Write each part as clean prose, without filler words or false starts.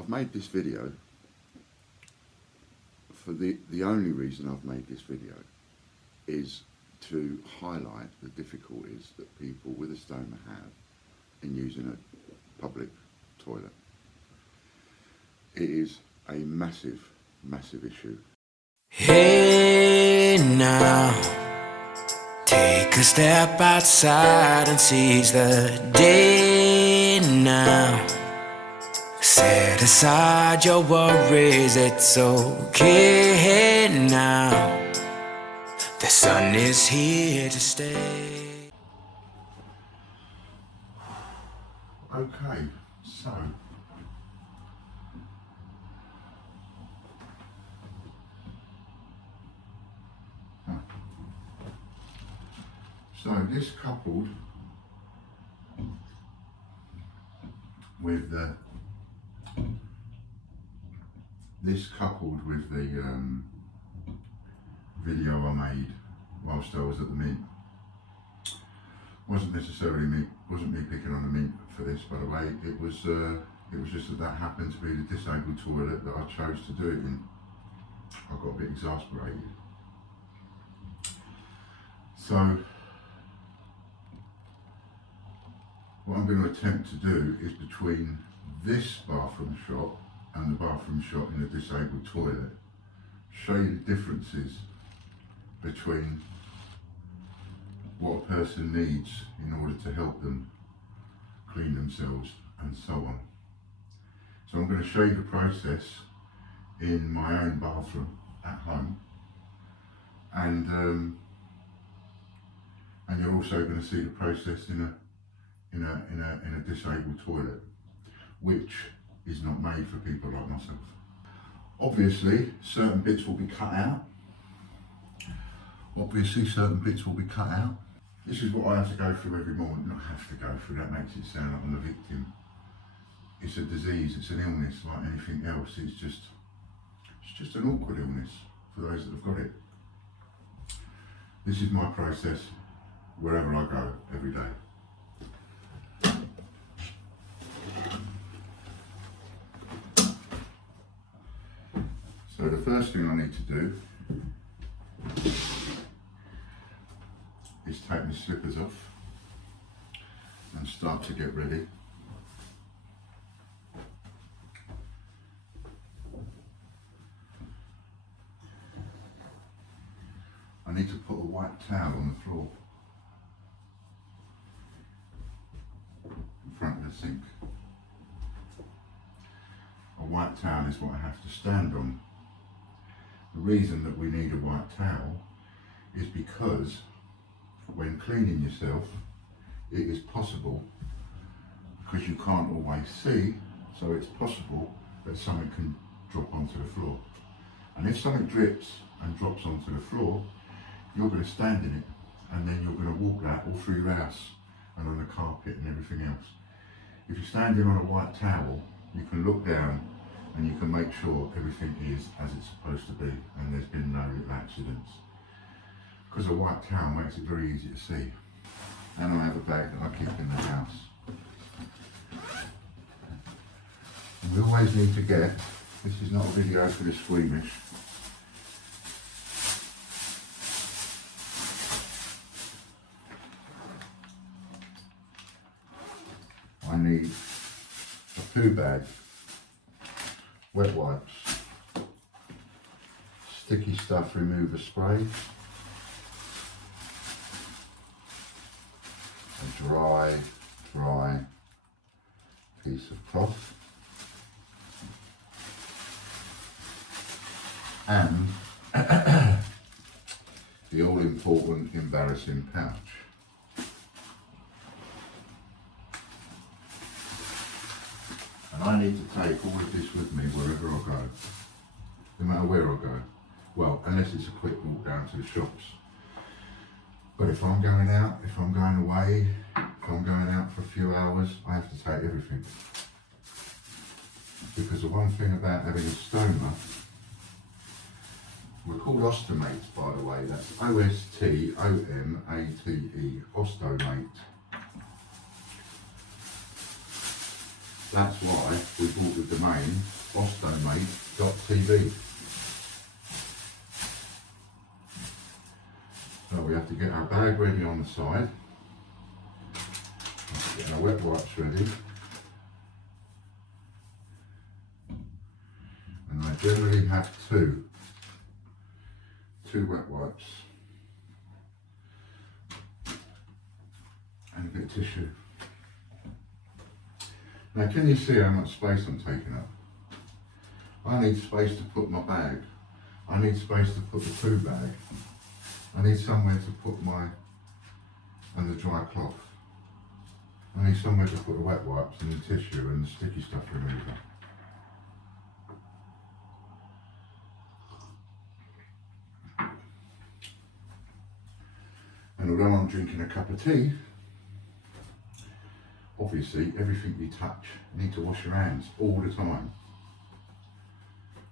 I've made this video for the only reason I've made this video is to highlight the difficulties that people with a stoma have in using a public toilet. It is a massive, massive issue. Hey now, take a step outside and seize the day now. Set aside your worries, it's okay now. The sun is here to stay. Okay, so this coupled with the video I made whilst I was at the Mint. Wasn't me picking on the Mint for this, by the way. It was just that happened to be the disabled toilet that I chose to do it in. I got a bit exasperated. So what I'm going to attempt to do is, between this bathroom shot and the bathroom shot in the disabled toilet, show you the differences between what a person needs in order to help them clean themselves and so on. So I'm going to show you the process in my own bathroom at home, and you're also going to see the process in a disabled toilet, which is not made for people like myself. Obviously, certain bits will be cut out. This is what I have to go through every morning. Not have to go through, that makes it sound like I'm a victim. It's a disease, it's an illness like anything else. It's just an awkward illness for those that have got it. This is my process wherever I go every day. So the first thing I need to do is take my slippers off and start to get ready. I need to put a white towel on the floor in front of the sink. A white towel is what I have to stand on. The reason that we need a white towel is because when cleaning yourself, it is possible, because you can't always see, so it's possible that something can drop onto the floor. And if something drips and drops onto the floor, you're going to stand in it, and then you're going to walk that all through your house and on the carpet and everything else. If you're standing on a white towel, you can look down and you can make sure everything is as it's supposed to be and there's been no little accidents. Because a white towel makes it very easy to see. And I have a bag that I keep in the house. And we always need to get, this is not a video for the squeamish, I need a poo bag, wet wipes, sticky stuff remover spray, a dry piece of cloth, and the all important embarrassing pouch. And I need to take all of this with me wherever I go, no matter where I go. Well, unless it's a quick walk down to the shops. But if I'm going out, if I'm going away, if I'm going out for a few hours, I have to take everything. Because the one thing about having a stoma, we're called ostomates, by the way. That's O-S-T-O-M-A-T-E, ostomate. That's why we bought the domain ostomate.tv. So we have to get our bag ready on the side, get our wet wipes ready, and I generally have two wet wipes and a bit of tissue. Now can you see how much space I'm taking up? I need space to put my bag, I need space to put the poo bag, I need somewhere to put and the dry cloth. I need somewhere to put the wet wipes and the tissue and the sticky stuff remover. And although I'm drinking a cup of tea, obviously everything you touch, you need to wash your hands all the time,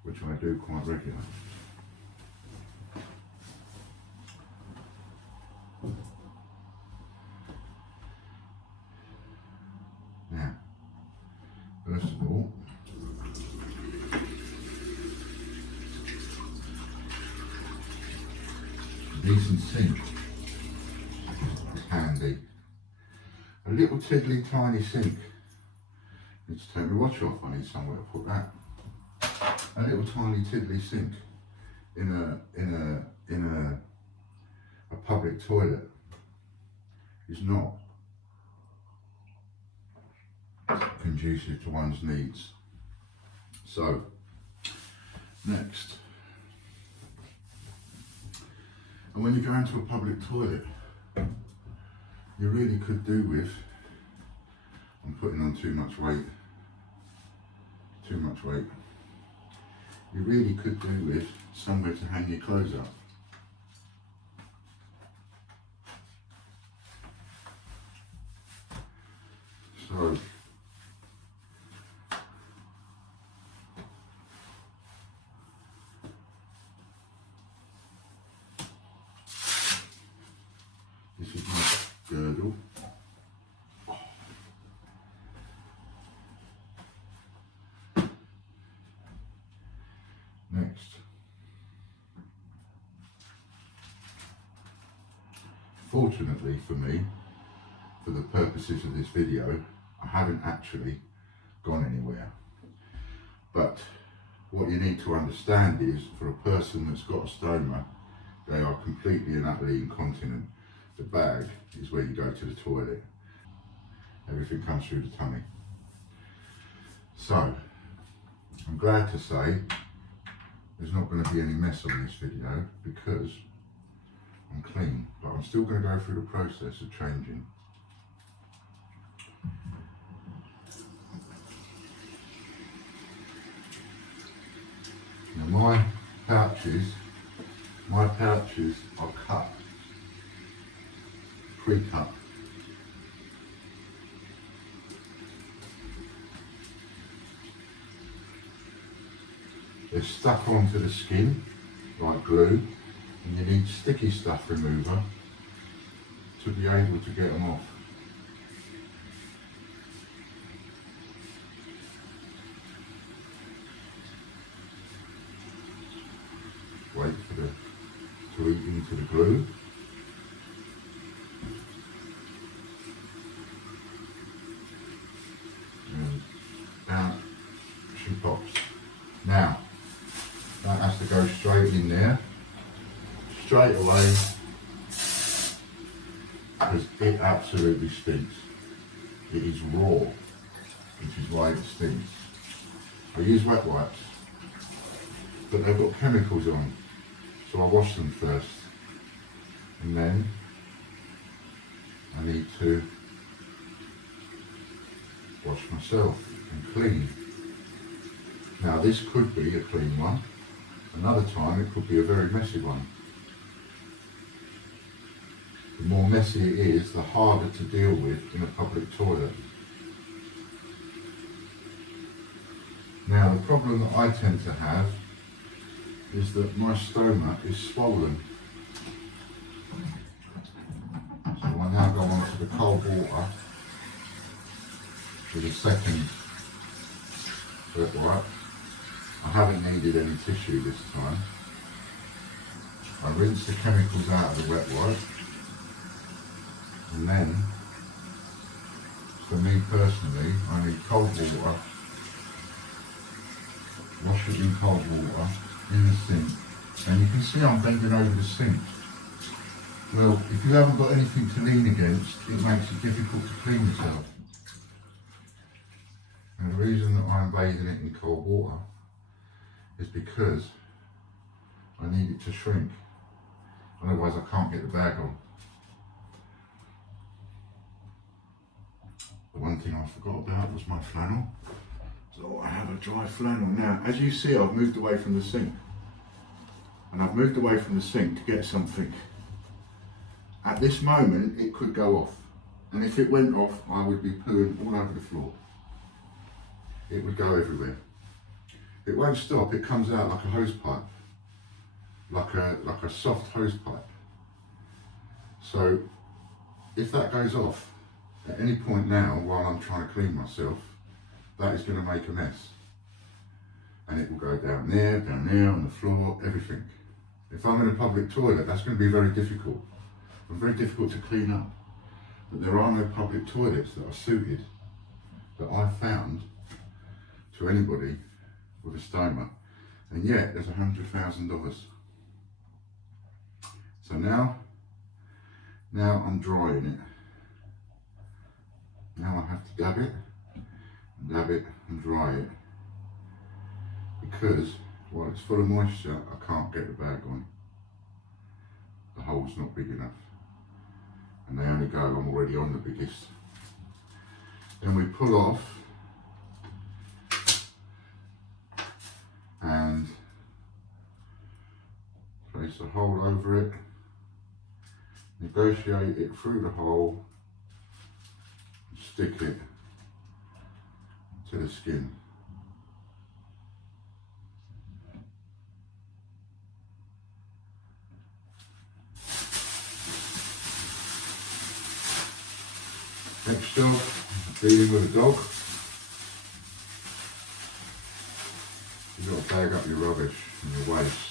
which I do quite regularly. Now, first of all, a decent sink is handy. A little tiddly tiny sink. Need to take the watch off, I need somewhere to put that. A little tiny tiddly sink in a public toilet is not conducive to one's needs. So, next. And when you go into a public toilet, you really could do with, I'm putting on too much weight, you really could do with somewhere to hang your clothes up. So, this is my girdle. Next, fortunately for me, for the purposes of this video, I haven't actually gone anywhere. But what you need to understand is, for a person that's got a stoma, they are completely and utterly incontinent. The bag is where you go to the toilet. Everything comes through the tummy. So, I'm glad to say there's not going to be any mess on this video because I'm clean, but I'm still going to go through the process of changing. Now my pouches are cut, pre-cut. They're stuck onto the skin like glue, and you need sticky stuff remover to be able to get them off. Wait for the to eat into the glue. And down she pops. Now, that has to go straight in there, straight away, because it absolutely stinks. It is raw, which is why it stinks. I use wet wipes, but they've got chemicals on, so I wash them first, and then I need to wash myself and clean. Now this could be a clean one, another time it could be a very messy one. The more messy it is, the harder to deal with in a public toilet. Now the problem that I tend to have is that my stoma is swollen. So I now go on to the cold water for the second wet wipe. I haven't needed any tissue this time. I rinse the chemicals out of the wet wipe, and then, for me personally, I need cold water. Wash it in cold water in the sink, and you can see I'm bending over the sink. Well, if you haven't got anything to lean against, it makes it difficult to clean yourself. And the reason that I'm bathing it in cold water is because I need it to shrink. Otherwise I can't get the bag on. The one thing I forgot about was my flannel. So I have a dry flannel now. As you see, I've moved away from the sink. And I've moved away from the sink to get something. At this moment, it could go off. And if it went off, I would be pooing all over the floor. It would go everywhere. It won't stop, it comes out like a hose pipe. Like a soft hose pipe. So, if that goes off, at any point now, while I'm trying to clean myself, that is going to make a mess. And it will go down there, on the floor, everything. If I'm in a public toilet, that's going to be very difficult. Very difficult to clean up. But there are no public toilets that are suited, that I've found, to anybody with a stoma. And yet, there's $100,000. So now I'm drying it. Now I have to dab it and dry it. Because while it's full of moisture, I can't get the bag on. The hole's not big enough. And they only go, I'm already on the biggest. Then we pull off and place a hole over it, negotiate it through the hole, and stick it to the skin. Next job, dealing with a dog. You've got to bag up your rubbish and your waste.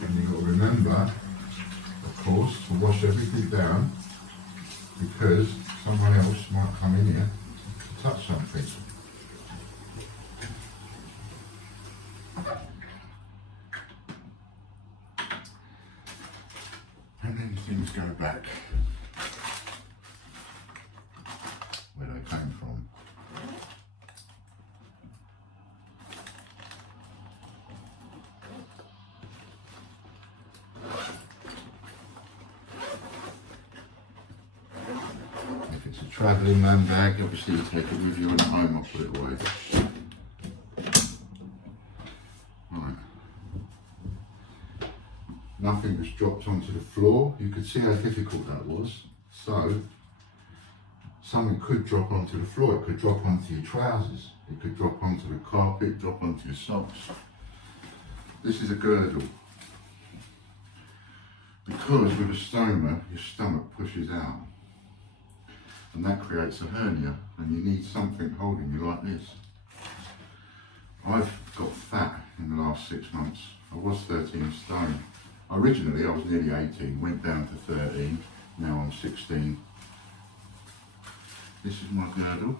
And you've got to remember, of course, to wash everything down, because someone else might come in here to touch something. And then things go back where they came from. If it's a travelling man bag, obviously you take it with you, and at home I'll put it away. Nothing was dropped onto the floor. You could see how difficult that was. So, something could drop onto the floor. It could drop onto your trousers. It could drop onto the carpet, drop onto your socks. This is a girdle. Because with a stoma, your stomach pushes out. And that creates a hernia. And you need something holding you like this. I've got fat in the last 6 months. I was 13 stone. Originally I was nearly 18, went down to 13, now I'm 16. This is my girdle.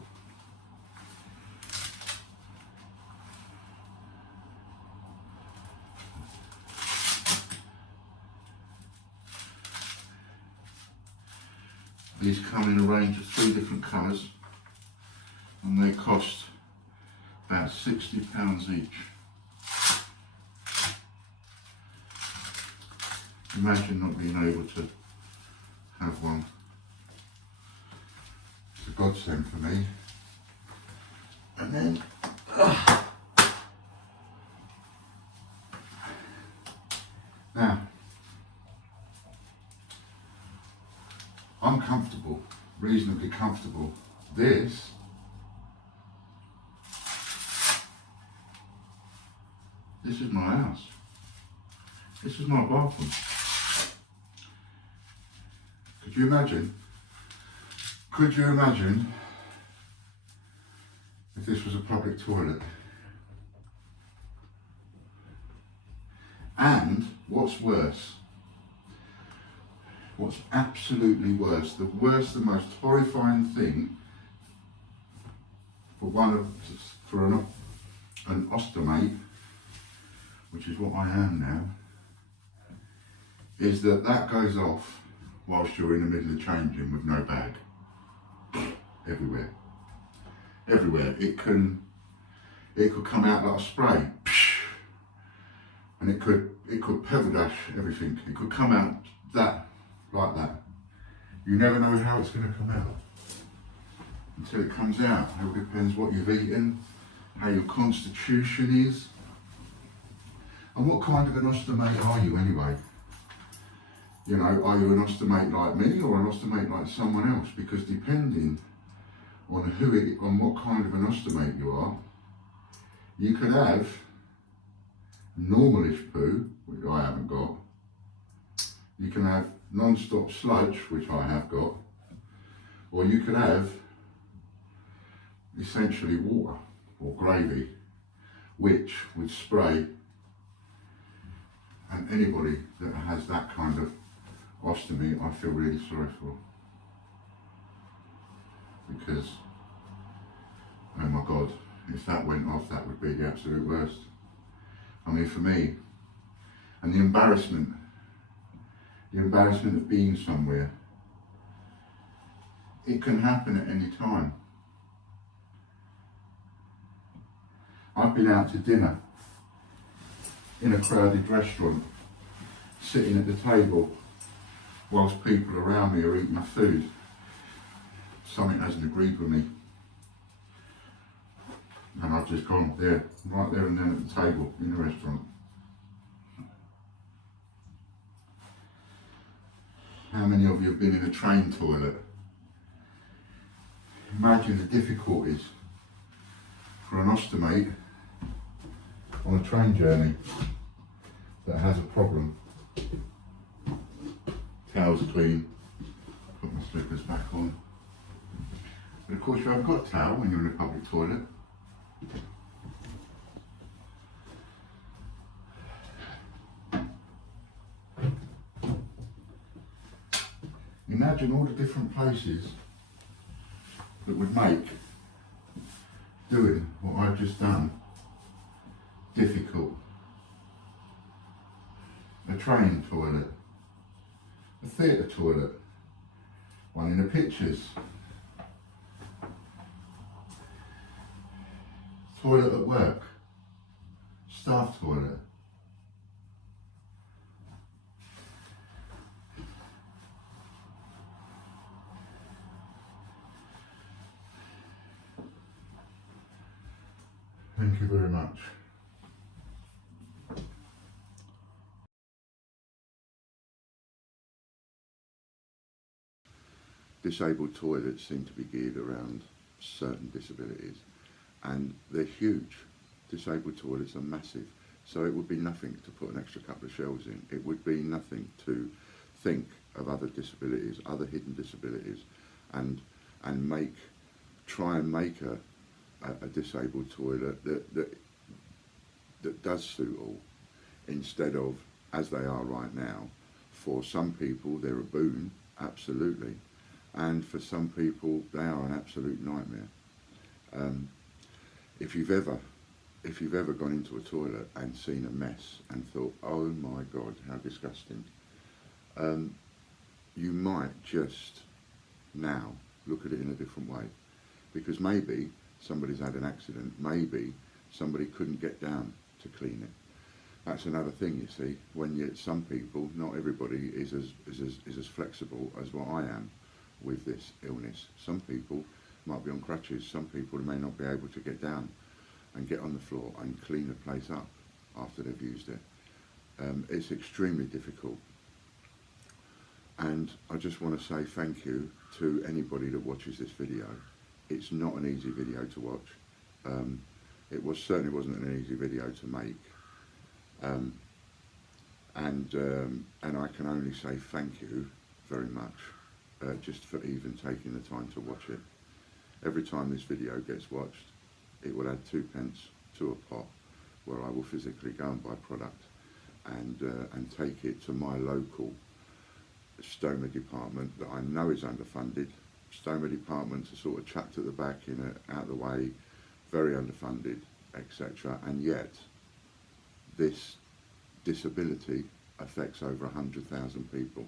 These come in a range of 3 different colours, and they cost about £60 each. Imagine not being able to have one. It's a godsend for me. And then now I'm comfortable, reasonably comfortable. This is my house. This is my bathroom. Could you imagine? Could you imagine if this was a public toilet? And what's worse, what's absolutely worse, the most horrifying thing for an ostomate, which is what I am now, is that goes off whilst you're in the middle of changing with no bag. Everywhere. Everywhere. It could come out like a spray. And it could pebble dash everything. It could come out like that. You never know how it's going to come out until it comes out. It all depends what you've eaten, how your constitution is, and what kind of an ostomate are you anyway? You know, are you an ostomate like me or an ostomate like someone else? Because depending on on what kind of an ostomate you are, you could have normalish poo, which I haven't got. You can have non-stop sludge, which I have got, or you could have essentially water or gravy, which would spray. And anybody that has that kind of ostomy, I feel really sorry for, because oh my God, if that went off, that would be the absolute worst. I mean, for me, and the embarrassment of being somewhere, it can happen at any time. I've been out to dinner in a crowded restaurant, sitting at the table whilst people around me are eating food. Something hasn't agreed with me. And I've just gone there, right there and then at the table in the restaurant. How many of you have been in a train toilet? Imagine the difficulties for an ostomate on a train journey that has a problem. Towels are clean, put my slippers back on. But of course you haven't got a towel when you're in a public toilet. Imagine all the different places that would make doing what I've just done difficult. A train toilet, a theatre toilet, one in the pictures, toilet at work, staff toilet. Thank you very much. Disabled toilets seem to be geared around certain disabilities, and they're huge. Disabled toilets are massive, so it would be nothing to put an extra couple of shelves in. It would be nothing to think of other disabilities, other hidden disabilities, and try and make a disabled toilet that does suit all, instead of, as they are right now, for some people they're a boon, absolutely, and for some people they are an absolute nightmare. If you've ever gone into a toilet and seen a mess and thought, oh my God, how disgusting, you might just now look at it in a different way, because maybe somebody's had an accident, maybe somebody couldn't get down to clean it. That's another thing, you see, when some people, not everybody is as flexible as what I am with this illness. Some people might be on crutches, some people may not be able to get down and get on the floor and clean the place up after they've used it. It's extremely difficult. And I just want to say thank you to anybody that watches this video. It's not an easy video to watch. It certainly wasn't an easy video to make. And I can only say thank you very much. just for even taking the time to watch it. Every time this video gets watched, it will add 2p to a pot where I will physically go and buy product and take it to my local stoma department that I know is underfunded. Stoma departments are sort of chucked at the back, out of the way, very underfunded, etc. And yet, this disability affects over 100,000 people.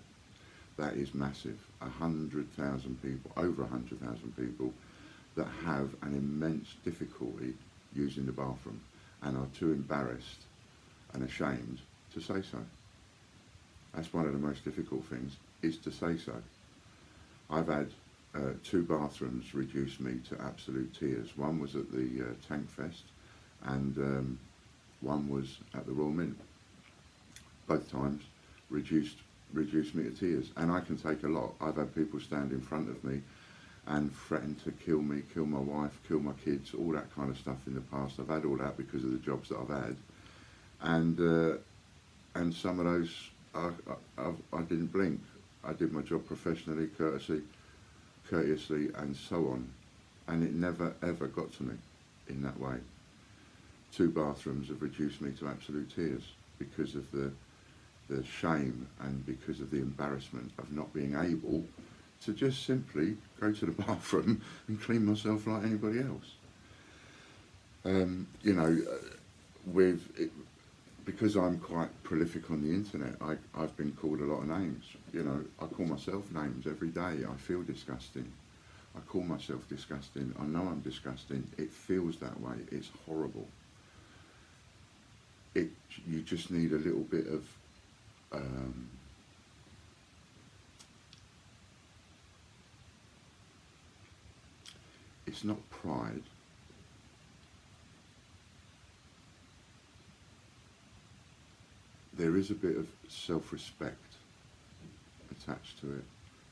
That is massive. 100,000 people, over 100,000 people, that have an immense difficulty using the bathroom and are too embarrassed and ashamed to say so. That's one of the most difficult things, is to say so. I've had 2 bathrooms reduce me to absolute tears. One was at the Tank Fest and one was at the Royal Mint. Both times reduced me to tears, and I can take a lot. I've had people stand in front of me and threaten to kill me, kill my wife, kill my kids, all that kind of stuff in the past. I've had all that because of the jobs that I've had, and some of those I didn't blink. I did my job professionally, courteously, and so on, and it never ever got to me in that way. 2 bathrooms have reduced me to absolute tears because of the shame and because of the embarrassment of not being able to just simply go to the bathroom and clean myself like anybody else. Because I'm quite prolific on the internet, I've been called a lot of names. I call myself names every day. I feel disgusting. I call myself disgusting. I know I'm disgusting. It feels that way. It's horrible. You just need a little bit of it's not pride. There is a bit of self-respect attached to it.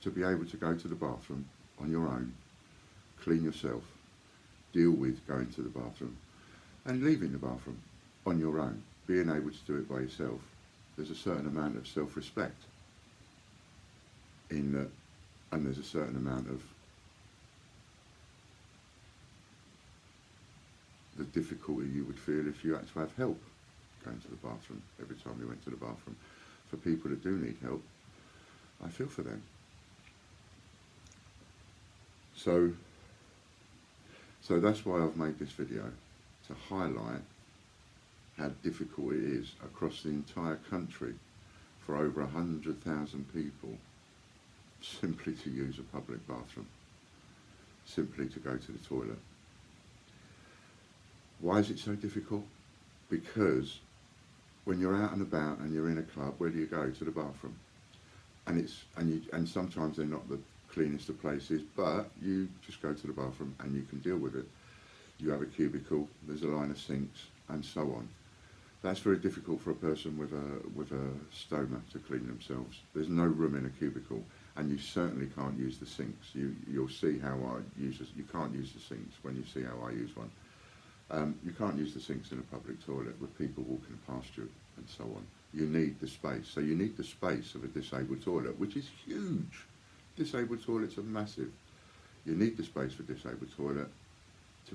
To be able to go to the bathroom on your own, clean yourself, deal with going to the bathroom and leaving the bathroom on your own, being able to do it by yourself. There's a certain amount of self-respect in that, and there's a certain amount of the difficulty you would feel if you had to have help going to the bathroom every time you went to the bathroom. For people that do need help, I feel for them. So that's why I've made this video, to highlight how difficult it is across the entire country for over 100,000 people simply to use a public bathroom, simply to go to the toilet. Why is it so difficult? Because when you're out and about and you're in a club, where do you go? To the bathroom. And sometimes they're not the cleanest of places, but you just go to the bathroom and you can deal with it. You have a cubicle, there's a line of sinks, and so on. That's very difficult for a person with a stoma to clean themselves. There's no room in a cubicle, and you certainly can't use the sinks. You'll see how I use this. You can't use the sinks when you see how I use one. You can't use the sinks in a public toilet with people walking past you and so on. You need the space. So you need the space of a disabled toilet, which is huge. Disabled toilets are massive. You need the space for a disabled toilet to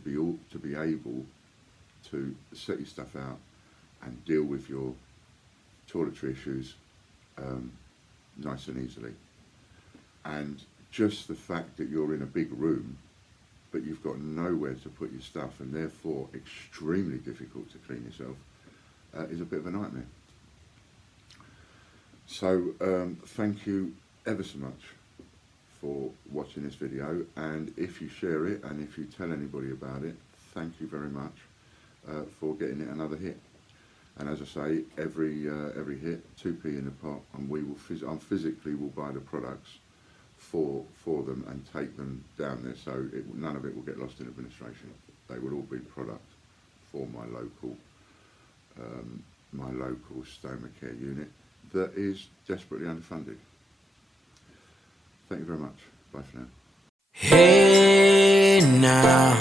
be able to set your stuff out and deal with your toiletry issues nice and easily. And just the fact that you're in a big room but you've got nowhere to put your stuff and therefore extremely difficult to clean yourself is a bit of a nightmare. So thank you ever so much for watching this video, and if you share it and if you tell anybody about it, thank you very much for getting it another hit. And as I say, every hit, 2p in the pot, and I physically will buy the products for them and take them down there, so none of it will get lost in administration. They will all be product for my local stoma care unit that is desperately underfunded. Thank you very much. Bye for now. Hey now,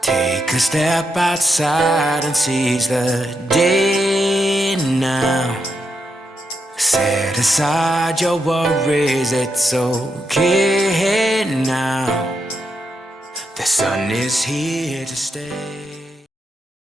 take a step outside and seize the day now. Set aside your worries, it's okay now. The sun is here to stay.